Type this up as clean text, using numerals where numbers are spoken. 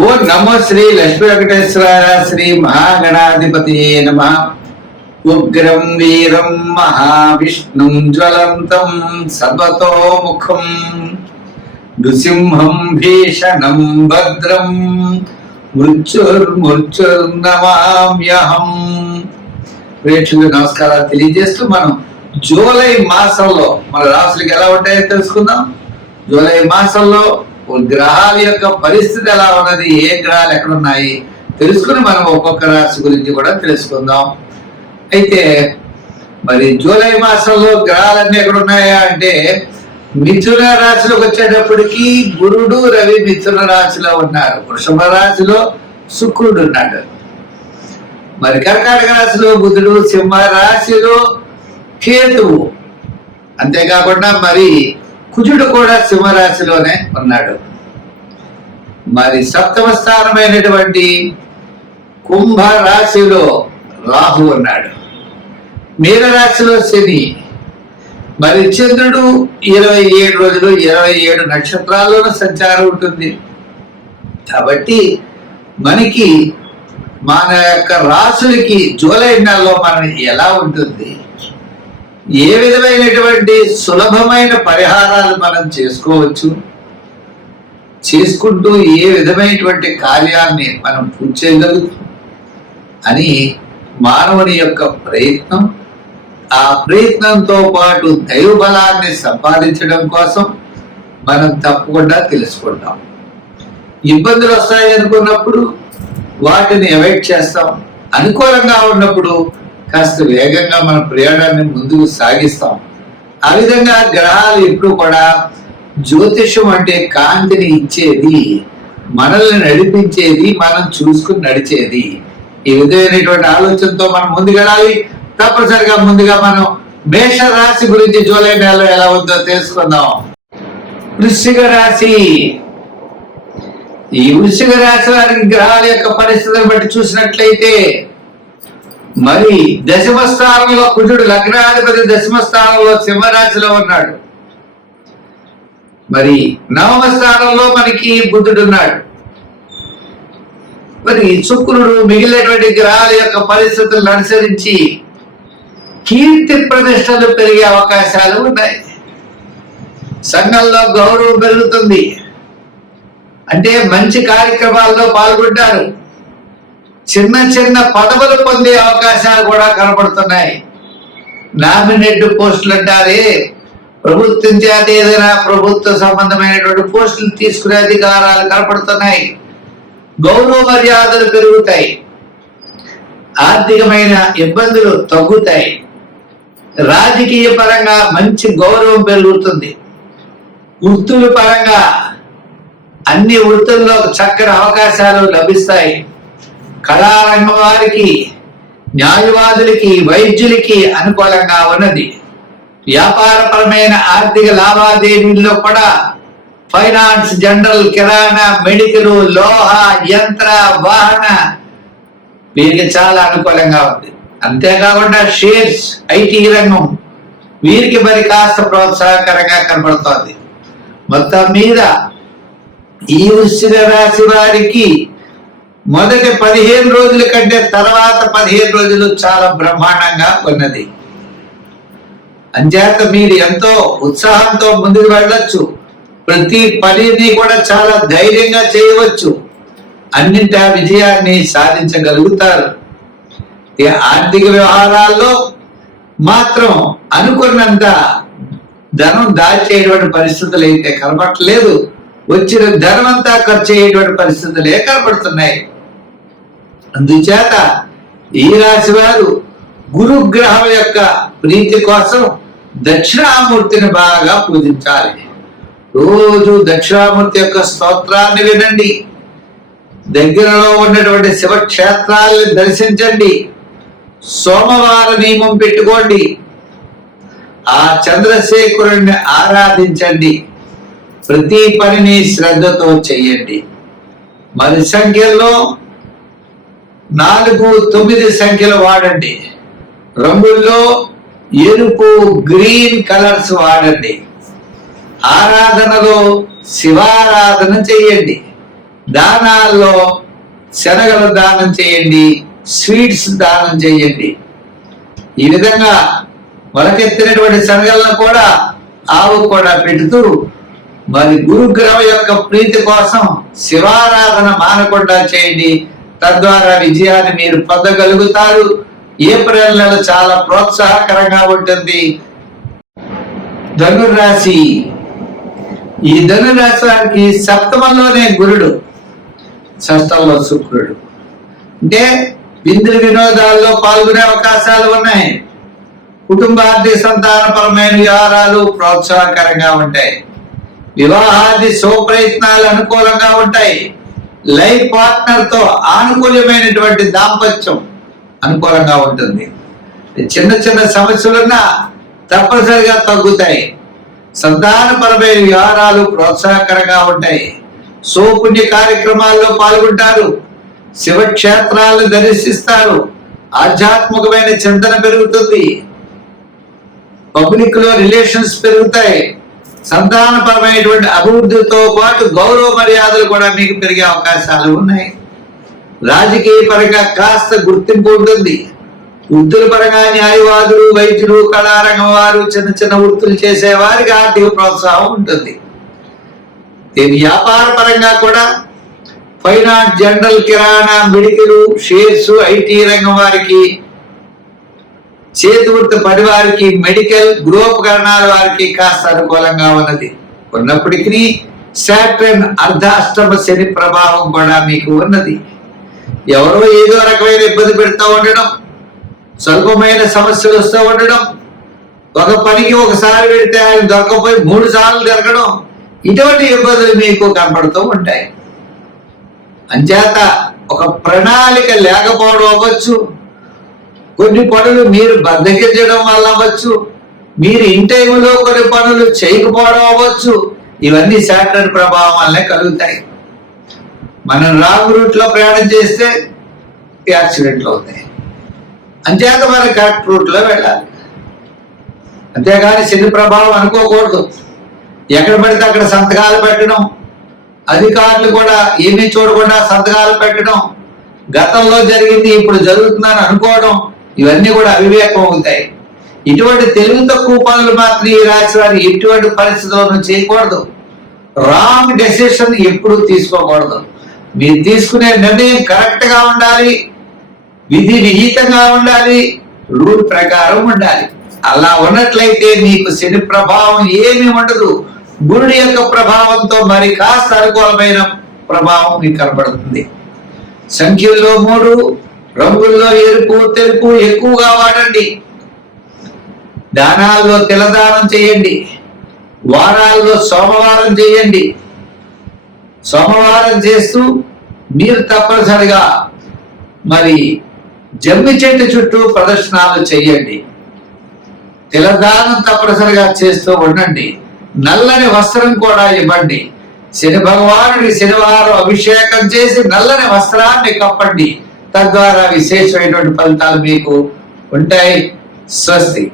ఓ నమో శ్రీ లక్ష్మీ వెంకటేశ్వర శ్రీ మహాగణాధిపతి నమ. ఉగ్రం వీరం మహావిష్ణుం జ్వలంతం సర్వతోముఖం నృసింహం భీషణం భద్రం మృత్యుర్నమామ్యహం. ప్రేక్షకులకు నమస్కారాలు తెలియజేస్తూ మనం జూలై మాసంలో మన రాశులకు ఎలా ఉంటాయో తెలుసుకుందాం. జూలై మాసంలో గ్రహాల యొక్క పరిస్థితి ఎలా ఉన్నది, ఏ గ్రహాలు ఎక్కడ ఉన్నాయి తెలుసుకుని మనం ఒక్కొక్క రాశి గురించి కూడా తెలుసుకుందాం. అయితే మరి జూలై మాసంలో గ్రహాలన్నీ ఎక్కడ ఉన్నాయా అంటే మిథున రాశిలోకి వచ్చేటప్పటికి గురుడు రవి మిథున రాశిలో ఉన్నారు. వృషభ రాశిలో శుక్రుడు ఉన్నాడు. మరి కర్కాటక రాశిలో బుధుడు, సింహ రాశిలో కేతువు, అంతేకాకుండా మరి కుజుడు కూడా సింహరాశిలోనే ఉన్నాడు. మరి సప్తమ స్థానమైనటువంటి కుంభ రాశిలో రాహు ఉన్నాడు. మీనరాశిలో శని. మరి చంద్రుడు 27 రోజులు 27 నక్షత్రాల్లోనూ సంచారం ఉంటుంది. కాబట్టి మనకి మన యొక్క రాశులకి జూలై నెలలో మనం ఎలా ఉంటుంది, ఏ విధమైనటువంటి సులభమైన పరిహారాలు మనం చేసుకోవచ్చు, చేసుకుంటూ ఏ విధమైనటువంటి కార్యాన్ని మనం పూర్తి చేయగలుగుతాం అని మానవుని యొక్క ప్రయత్నం. ఆ ప్రయత్నంతో పాటు దైవ బలాన్ని సంపాదించడం కోసం మనం తప్పకుండా తెలుసుకుంటాం. ఇబ్బందులు వస్తాయి అనుకున్నప్పుడు వాటిని అవాయిడ్ చేస్తాం. అనుకూలంగా ఉన్నప్పుడు కాస్త వేగంగా మన ప్రయాణాన్ని ముందుకు సాగిస్తాం. ఆ విధంగా గ్రహాలు ఎప్పుడు కూడా జ్యోతిషం అంటే కాంతిని ఇచ్చేది, మనల్ని నడిపించేది, మనం చూసుకుని నడిచేది. ఈ విధమైనటువంటి ఆలోచనతో మనం ముందుకెళ్ళాలి. తప్పనిసరిగా ముందుగా మనం మేష రాశి గురించి జూలై నెలలో ఎలా ఉందో తెలుసుకుందాం. వృశ్చిక రాశి. ఈ వృశ్చిక రాశి వారికి గ్రహాల యొక్క పరిస్థితిని బట్టి చూసినట్లయితే మరి దశమ స్థానంలో కుజుడు, లగ్నాధిపతి దశమ స్థానంలో సింహరాశిలో ఉన్నాడు. మరి నవమ స్థానంలో మనకి బుధుడు ఉన్నాడు. మరి శుక్రుడు మిగిలినటువంటి గ్రహాల యొక్క పరిస్థితులను అనుసరించి కీర్తి ప్రతిష్టలు పెరిగే అవకాశాలు ఉన్నాయి. సంఘంలో గౌరవం పెరుగుతుంది. అంటే మంచి కార్యక్రమాల్లో పాల్గొంటారు. చిన్న చిన్న పదవులు పొందే అవకాశాలు కూడా కనపడుతున్నాయి. నామినేట్ పోస్టులు అంటారే, ప్రభుత్వం చేత ఏదైనా ప్రభుత్వ సంబంధమైనటువంటి పోస్టులు తీసుకునే అధికారాలు కనపడుతున్నాయి. గౌరవ మర్యాదలు పెరుగుతాయి. ఆర్థికమైన ఇబ్బందులు తగ్గుతాయి. రాజకీయ పరంగా మంచి గౌరవం పెరుగుతుంది. వృత్తుల పరంగా అన్ని వృత్తుల్లో చక్కని అవకాశాలు లభిస్తాయి. కళారంగం వారికి, న్యాయవాదులకి, వైద్యులకి అనుకూలంగా ఉన్నది. వ్యాపారపరమైన ఆర్థిక లావాదేవీల్లో కూడా ఫైనాన్స్, జనరల్, కిరాణా, మెడికల్, లోహ, యంత్ర, వాహన వీరికి చాలా అనుకూలంగా ఉంది. అంతేకాకుండా షేర్స్, ఐటీ రంగం వీరికి మరి కాస్త ప్రోత్సాహకరంగా కనబడుతోంది. మొత్తం మీద ఈ వృశ్చిక రాశి వారికి మొదటి 15 రోజుల కంటే తర్వాత 15 రోజులు చాలా బ్రహ్మాండంగా ఉన్నది. అంచేత మీరు ఎంతో ఉత్సాహంతో ముందుకు వెళ్ళొచ్చు. ప్రతి పనిని కూడా చాలా ధైర్యంగా చేయవచ్చు. అన్నింటా విజయాన్ని సాధించగలుగుతారు. ఆర్థిక వ్యవహారాల్లో మాత్రం అనుకున్నంత ధనం దాచేటువంటి పరిస్థితులు అయితే కనపడలేదు. వచ్చిన ధనం అంతా ఖర్చు అయ్యేటువంటి పరిస్థితులే కనపడుతున్నాయి. అందుచేత ఈ రాశి వారు గురుగ్రహం యొక్క ప్రీతి కోసం దక్షిణామూర్తిని బాగా పూజించాలి. రోజు దక్షిణామూర్తి యొక్క స్తోత్రాన్ని వినండి. దగ్గరలో ఉన్నటువంటి శివక్షేత్రాలను దర్శించండి. సోమవార నియమం పెట్టుకోండి. ఆ చంద్రశేఖరుణ్ణి ఆరాధించండి. ప్రతి పనిని శ్రద్ధతో చెయ్యండి. మరి సంఖ్యల్లో 4, 9 సంఖ్యలు వాడండి. రంగుల్లో ఎరుపు, గ్రీన్ కలర్స్ వాడండి. ఆరాధనలో శివారాధన చెయ్యండి. దానాల్లో శనగలు దానం చేయండి, స్వీట్స్ దానం చేయండి. ఈ విధంగా మొలకెత్తినటువంటి శనగలను కూడా ఆవు కూడా పెడుతూ మరి గురుగ్రహం యొక్క ప్రీతి కోసం శివారాధన మానకుండా చేయండి. తద్వారా విజయాన్ని మీరు పొందగలుగుతారు. ఏప్రిల్ నెల చాలా ప్రోత్సాహకరంగా ఉంటుంది. ధనురాశి. ఈ ధనురాశి వారికి సప్తమంలోనే గురుడు, షష్టంలో శుక్రుడు. అంటే విందు వినోదాల్లో పాల్గొనే అవకాశాలు ఉన్నాయి. కుటుంబార్థి సంతానపరమైన వ్యవహారాలు ప్రోత్సాహకరంగా ఉంటాయి. వివాహాది శుభప్రయత్నాలు అనుకూలంగా ఉంటాయి. లైఫ్ పార్ట్నర్ తో ఆనుకూల్యమైనటువంటి దాంపత్యం అనుకూలంగా ఉంటుంది. చిన్న చిన్న సమస్యలున్నా తప్పనిసరిగా తగ్గుతాయి. సంతానపరమైన వ్యవహారాలు ప్రోత్సాహకరంగా ఉంటాయి. సోపుణ్య కార్యక్రమాల్లో పాల్గొంటారు. శివక్షేత్రాలను దర్శిస్తారు. ఆధ్యాత్మికమైన చింతన పెరుగుతుంది. పబ్లిక్ లో రిలేషన్స్ పెరుగుతాయి. సంతానపరమైనటువంటి అభివృద్ధితో పాటు గౌరవ మర్యాదలు కూడా మీకు పెరిగే అవకాశాలు ఉన్నాయి. రాజకీయ పరంగా కాస్త గుర్తింపు ఉంటుంది. వృత్తుల పరంగా న్యాయవాదులు, వైద్యులు, కళారంగం వారు, చిన్న చిన్న వృత్తులు చేసే వారికి ఆర్థిక ప్రోత్సాహం ఉంటుంది. వ్యాపార పరంగా కూడా finance, general, kirana, medical, shares, IT రంగం వారికి, చేతి వృత్తి పని వారికి, మెడికల్, గృహోపకరణాల వారికి కాస్త అనుకూలంగా ఉన్నది. ఉన్నప్పటికీ సాటర్న్ అర్ధాష్టమ శని ప్రభావం కూడా మీకు ఉన్నది. ఎవరో ఏదో రకమైన ఇబ్బంది పెడతా ఉండడం, స్వల్పమైన సమస్యలు వస్తూ ఉండడం, ఒక పనికి ఒకసారి పెడితే ఆయన దొరకపోయి 3 సార్లు జరగడం, ఇటువంటి ఇబ్బందులు మీకు కనపడుతూ ఉంటాయి. అంచేత ఒక ప్రణాళిక లేకపోవడం అవ్వచ్చు, కొన్ని పనులు మీరు బద్దకించడం వల్ల అవ్వచ్చు, మీరు ఇన్ టైంలో కొన్ని పనులు చేయకపోవడం అవ్వచ్చు. ఇవన్నీ సాటర్న్ ప్రభావం వల్లనే కలుగుతాయి. మనం రాంగ్ రూట్ లో ప్రయాణం చేస్తే యాక్సిడెంట్లు అవుతాయి. అంచేత మనం కరెక్ట్ రూట్ లో వెళ్ళాలి. అంతేగాని శని ప్రభావం అనుకోకూడదు. ఎక్కడ పడితే అక్కడ సంతకాలు పెట్టడం, అధికారులు కూడా ఏమీ చూడకుండా సంతకాలు పెట్టడం, గతంలో జరిగింది ఇప్పుడు జరుగుతుందని అనుకోవడం, ఇవన్నీ కూడా అవివేకం అవుతాయి. ఇటువంటి తెలివి తక్కువ పనులు మాత్రం ఈ రాశి వారు ఎటువంటి పరిస్థితుల్లోనూ చేయకూడదు. రాంగ్ డెసిషన్ ఎప్పుడు తీసుకోకూడదు. మీరు తీసుకునే నిర్ణయం కరెక్ట్ గా ఉండాలి, విధి విహితంగా ఉండాలి, రూల్ ప్రకారం ఉండాలి. అలా ఉన్నట్లయితే మీకు శని ప్రభావం ఏమీ ఉండదు. గురుడి యొక్క ప్రభావంతో మరి కాస్త అనుకూలమైన ప్రభావం మీకు కనబడుతుంది. సంఖ్యల్లో 3, రంగుల్లో ఎరుపు, తెలుపు ఎక్కువగా వాడండి. దానాల్లో తిలదానం చేయండి. వారాల్లో సోమవారం చేయండి. సోమవారం చేస్తూ మీరు తప్పనిసరిగా మరి జమ్మి చెట్టు చుట్టూ ప్రదర్శనలు చేయండి. తిలదానం తప్పనిసరిగా చేస్తూ ఉండండి. నల్లని వస్త్రం కూడా ఇవ్వండి. శని భగవానుడి శనివారం అభిషేకం చేసి నల్లని వస్త్రాన్ని కప్పండి. తద్వారా విశేషమైనటువంటి ఫలితాలు మీకు ఉంటాయి. స్వస్తి.